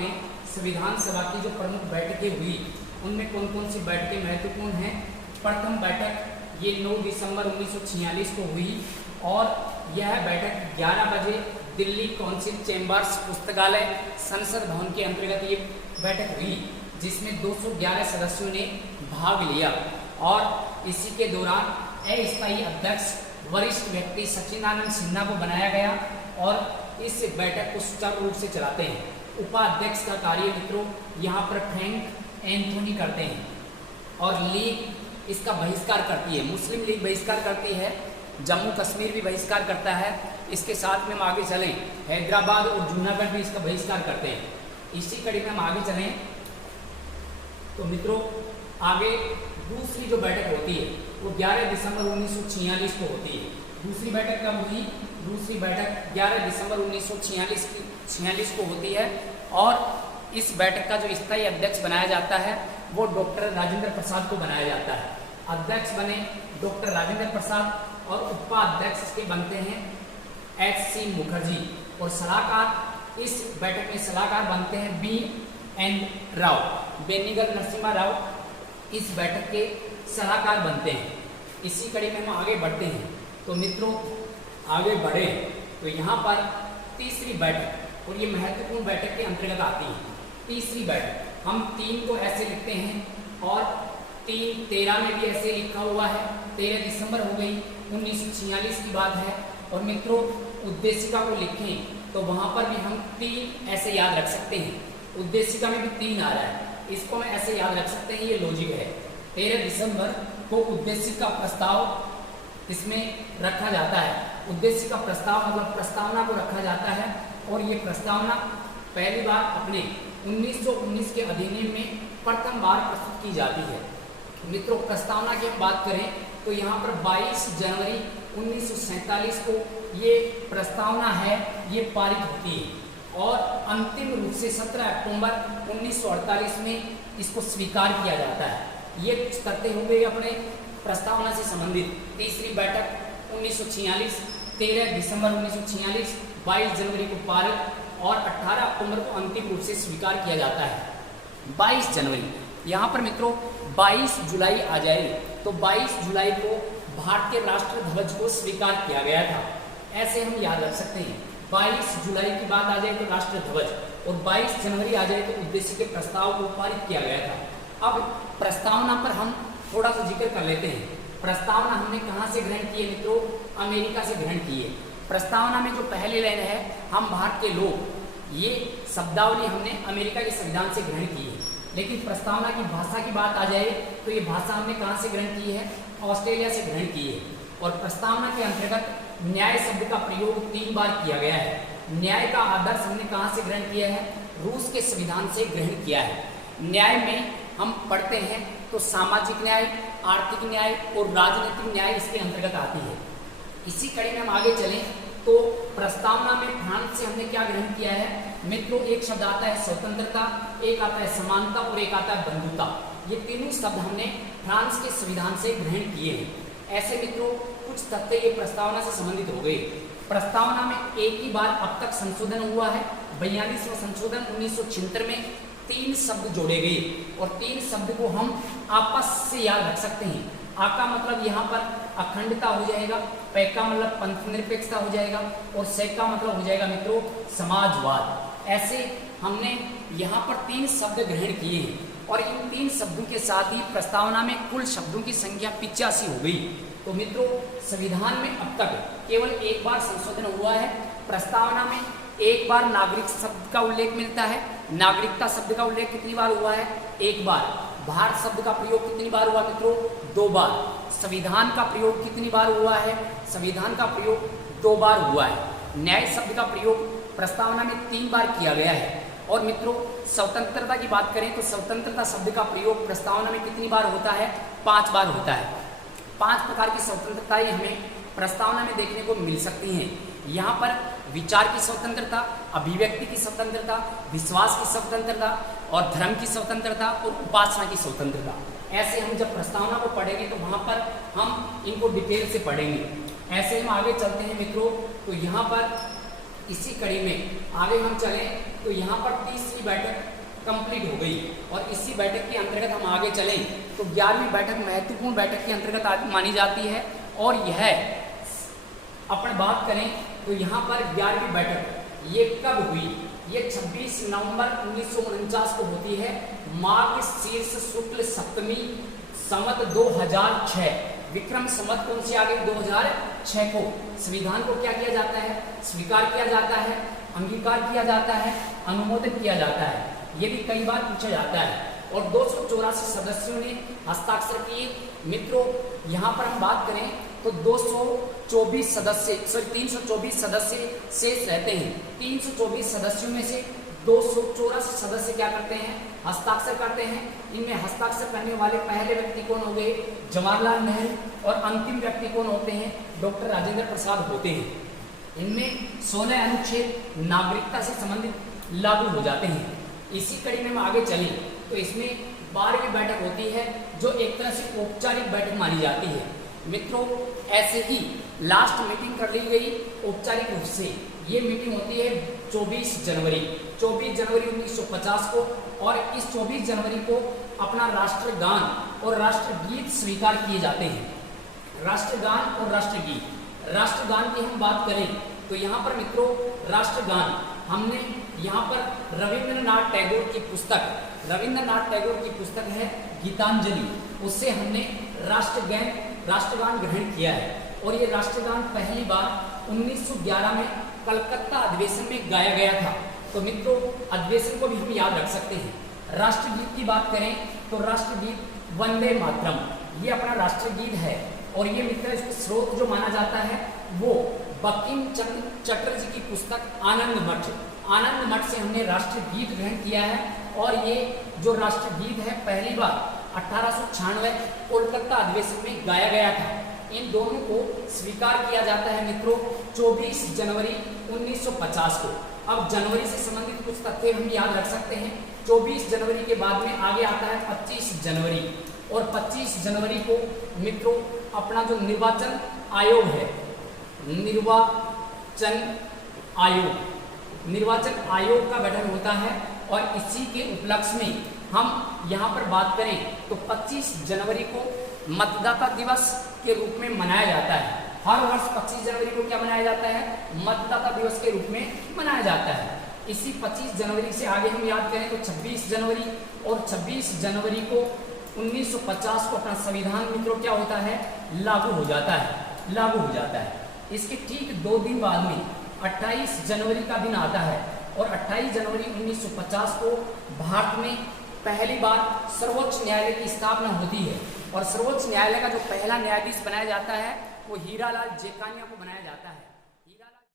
हैं संविधान सभा की जो प्रमुख बैठकें हुई उनमें कौन कौन सी बैठकें महत्वपूर्ण हैं। प्रथम बैठक ये 9 दिसंबर 1946 को हुई और यह बैठक 11 बजे दिल्ली काउंसिल चैम्बर्स पुस्तकालय संसद भवन के अंतर्गत ये बैठक हुई, जिसमें 211 सदस्यों ने भाग लिया और इसी के दौरान अस्थायी अध्यक्ष वरिष्ठ व्यक्ति सच्चिदानंद सिन्हा को बनाया गया और इस बैठक को सुचारू रूप से चलाते हैं। उपाध्यक्ष का कार्य मित्रों यहाँ पर फ्रैंक एंथोनी करते हैं और लीग इसका बहिष्कार करती है। मुस्लिम लीग बहिष्कार करती है, जम्मू कश्मीर भी बहिष्कार करता है। इसके साथ में हम आगे चलें, हैदराबाद और जूनागढ़ भी इसका बहिष्कार करते हैं। इसी कड़ी में हम आगे चलें तो मित्रों आगे दूसरी जो बैठक होती है वो 11 दिसंबर 1946 को होती है। दूसरी बैठक कब हुई? दूसरी बैठक 11 दिसंबर 1946 को होती है और इस बैठक का जो स्थायी अध्यक्ष बनाया जाता है वो डॉक्टर राजेंद्र प्रसाद को बनाया जाता है। अध्यक्ष बने डॉक्टर राजेंद्र प्रसाद और उपाध्यक्ष इसके बनते हैं HC मुखर्जी और सलाहकार इस बैठक में सलाहकार बनते हैं BN राव, बेनीगल नरसिम्हा राव इस बैठक के सलाहकार बनते हैं। इसी कड़ी में हम आगे बढ़ते हैं तो मित्रों आगे बढ़े तो यहाँ पर तीसरी बैठक और ये महत्वपूर्ण बैठक के अंतर्गत आती है। तीसरी बैठक हम 3 को ऐसे लिखते हैं और 13 में भी ऐसे लिखा हुआ है। 13 दिसंबर हो गई 1946 की बात है और मित्रों उद्देशिका को लिखें तो वहां पर भी हम 3 ऐसे याद रख सकते हैं। उद्देशिका में भी 3 आ रहा है, इसको हम ऐसे याद रख सकते हैं, ये लॉजिक है। 13 दिसंबर को उद्देशिका प्रस्ताव इसमें रखा जाता है। उद्देशिका प्रस्ताव मतलब प्रस्तावना को रखा जाता है और ये प्रस्तावना पहली बार अपने 1919 के अधिनियम में प्रथम बार प्रस्तुत की जाती है। मित्रों प्रस्तावना की बात करें तो यहाँ पर 22 जनवरी 1947 को ये प्रस्तावना है ये पारित होती है और अंतिम रूप से 17 अक्टूबर 1948 में इसको स्वीकार किया जाता है। ये कुछ तथ्य हो गए अपने प्रस्तावना से संबंधित। तीसरी बैठक 1946, 13 दिसंबर 1946, 22 जनवरी को पारित और 18 अक्टूबर को अंतिम रूप से स्वीकार किया जाता है। 22 जनवरी यहाँ पर मित्रों 22 जुलाई आ जाए तो 22 जुलाई को भारतीय राष्ट्र ध्वज को स्वीकार किया गया था, ऐसे हम याद रख सकते हैं। 22 जुलाई की बात आ जाए तो राष्ट्र ध्वज और 22 जनवरी आ जाए तो उद्देश्य के प्रस्ताव को पारित किया गया था। अब प्रस्तावना पर हम थोड़ा सा जिक्र कर लेते हैं। प्रस्तावना हमने कहाँ से ग्रहण की है मित्रों? अमेरिका से ग्रहण की है। प्रस्तावना में जो पहले लाइन है हम भारत के लोग, ये शब्दावली हमने अमेरिका के संविधान से ग्रहण की है। लेकिन प्रस्तावना की भाषा की बात आ जाए तो ये भाषा हमने कहाँ से ग्रहण की है? ऑस्ट्रेलिया से ग्रहण की है। और प्रस्तावना के अंतर्गत न्याय शब्द का प्रयोग 3 बार किया गया है। न्याय का आदर्श हमने कहाँ से ग्रहण किया है? रूस के संविधान से ग्रहण किया है। न्याय में हम पढ़ते हैं तो सामाजिक न्याय, आर्थिक न्याय और राजनीतिक न्याय इसके अंतर्गत आती है। इसी कड़ी में हम आगे चलें तो प्रस्तावना में फ्रांस से हमने क्या ग्रहण किया है मित्रों? एक शब्द आता है स्वतंत्रता, एक आता है समानता और एक आता है बंधुता। ये तीनों शब्द हमने फ्रांस के संविधान से ग्रहण किए हैं। ऐसे मित्रों कुछ तथ्य ये प्रस्तावना से संबंधित हो गए। प्रस्तावना में एक ही बार अब तक संशोधन हुआ है। 42वां संशोधन 1976 में 3 शब्द जोड़े गए और 3 शब्द को हम आपस से याद रख सकते हैं। आ का मतलब यहाँ पर अखंडता हो जाएगा, पै का मतलब पंथ निरपेक्षता हो जाएगा और से का मतलब हो जाएगा मित्रों समाजवाद। ऐसे हमने यहाँ पर 3 शब्द ग्रहण किए हैं और इन 3 शब्दों के साथ ही प्रस्तावना में कुल शब्दों की संख्या 85 हो गई। तो मित्रों संविधान में अब तक केवल एक बार संशोधन हुआ है। प्रस्तावना में एक बार नागरिक शब्द का उल्लेख मिलता है। नागरिकता शब्द का उल्लेख कितनी बार हुआ है? एक बार। भारत शब्द का प्रयोग कितनी बार हुआ मित्रों? 2 बार। संविधान का प्रयोग कितनी बार हुआ है? संविधान का प्रयोग 2 बार हुआ है। न्याय शब्द का प्रयोग प्रस्तावना में 3 बार किया गया है। और मित्रों स्वतंत्रता की बात करें तो स्वतंत्रता शब्द का प्रयोग प्रस्तावना में कितनी बार होता है? 5 बार होता है। 5 प्रकार की स्वतंत्रताएं हमें प्रस्तावना में देखने को मिल सकती हैं। यहाँ पर विचार की स्वतंत्रता, अभिव्यक्ति की स्वतंत्रता, विश्वास की स्वतंत्रता और धर्म की स्वतंत्रता और उपासना की स्वतंत्रता। ऐसे हम जब प्रस्तावना को पढ़ेंगे तो वहाँ पर हम इनको डिटेल से पढ़ेंगे। ऐसे हम आगे चलते हैं मित्रों तो यहाँ पर इसी कड़ी में आगे हम चलें तो यहाँ पर 30वीं बैठक कंप्लीट हो गई और इसी बैठक के अंतर्गत हम आगे चलें तो 11वीं बैठक महत्वपूर्ण बैठक के अंतर्गत मानी जाती है। और यह अपन बात करें तो यहाँ पर 11वीं बैठक ये कब हुई? ये 26 नवंबर 1949 को होती है। माघ शीर्ष शुक्ल सप्तमी संवत 2006, विक्रम संवत कौन सी आ गई? 2006 को संविधान को क्या किया जाता है? स्वीकार किया जाता है, अंगीकार किया जाता है, अनुमोदित किया जाता है। ये भी कई बार पूछा जाता है। और 284 सदस्यों ने हस्ताक्षर किए। मित्रों यहाँ पर हम बात करें तो 324 सदस्य शेष रहते हैं। 324 सदस्यों में से 284 सदस्य क्या करते हैं? हस्ताक्षर करते हैं। इनमें हस्ताक्षर करने वाले पहले व्यक्ति कौन हो गए? जवाहरलाल नेहरू। और अंतिम व्यक्ति कौन होते हैं? डॉक्टर राजेंद्र प्रसाद होते हैं। इनमें 16 अनुच्छेद नागरिकता से संबंधित लागू हो जाते हैं। इसी कड़ी में हम आगे चलें तो इसमें 12वीं बैठक होती है जो एक तरह से औपचारिक बैठक मानी जाती है। मित्रों ऐसे ही लास्ट मीटिंग कर ली गई औपचारिक रूप से। ये मीटिंग होती है 24 जनवरी 1950 को। और इस 24 जनवरी को अपना राष्ट्रगान और राष्ट्रगीत स्वीकार किए जाते हैं। राष्ट्रगान और राष्ट्रगीत। राष्ट्रगान की हम बात करें तो यहाँ पर मित्रों राष्ट्रगान हमने यहाँ पर रविंद्रनाथ टैगोर की पुस्तक है गीतांजलि, उससे हमने राष्ट्रगान ग्रहण किया है। और ये राष्ट्रगान पहली बार 1911 में कलकत्ता अधिवेशन में गाया गया था। तो मित्रों अधिवेशन को भी हम याद रख सकते हैं। राष्ट्रगीत की बात करें तो राष्ट्रगीत वंदे मातरम, ये अपना राष्ट्रगीत है। और ये मित्र इसको स्रोत जो माना जाता है वो बंकिम चंद्र चटर्जी की पुस्तक आनंद मठ से हमने राष्ट्रगीत ग्रहण किया है। और ये जो राष्ट्रगीत है पहली बार 1896 कोलकाता अधिवेशन में गाया गया था। इन दोनों को स्वीकार किया जाता है मित्रों 24 जनवरी 1950 को। अब जनवरी से संबंधित कुछ तथ्य हम याद रख सकते हैं। 24 जनवरी के बाद में आगे आता है 25 जनवरी। और 25 जनवरी को मित्रों अपना जो निर्वाचन आयोग है, निर्वाचन आयोग का गठन होता है। और इसी के उपलक्ष्य में हम यहाँ पर बात करें तो 25 जनवरी को मतदाता दिवस के रूप में मनाया जाता है। हर वर्ष 25 जनवरी को क्या मनाया जाता है? मतदाता दिवस के रूप में मनाया जाता है। इसी 25 जनवरी से आगे हम याद करें तो 26 जनवरी और 26 जनवरी को 1950 को अपना संविधान मित्रों क्या होता है? लागू हो जाता है। इसके ठीक 2 दिन बाद में 28 जनवरी का दिन आता है। और 28 जनवरी 1950 को भारत में पहली बार सर्वोच्च न्यायालय की स्थापना होती है। और सर्वोच्च न्यायालय का जो पहला न्यायाधीश बनाया जाता है वो हीरालाल जेकानिया को बनाया जाता है।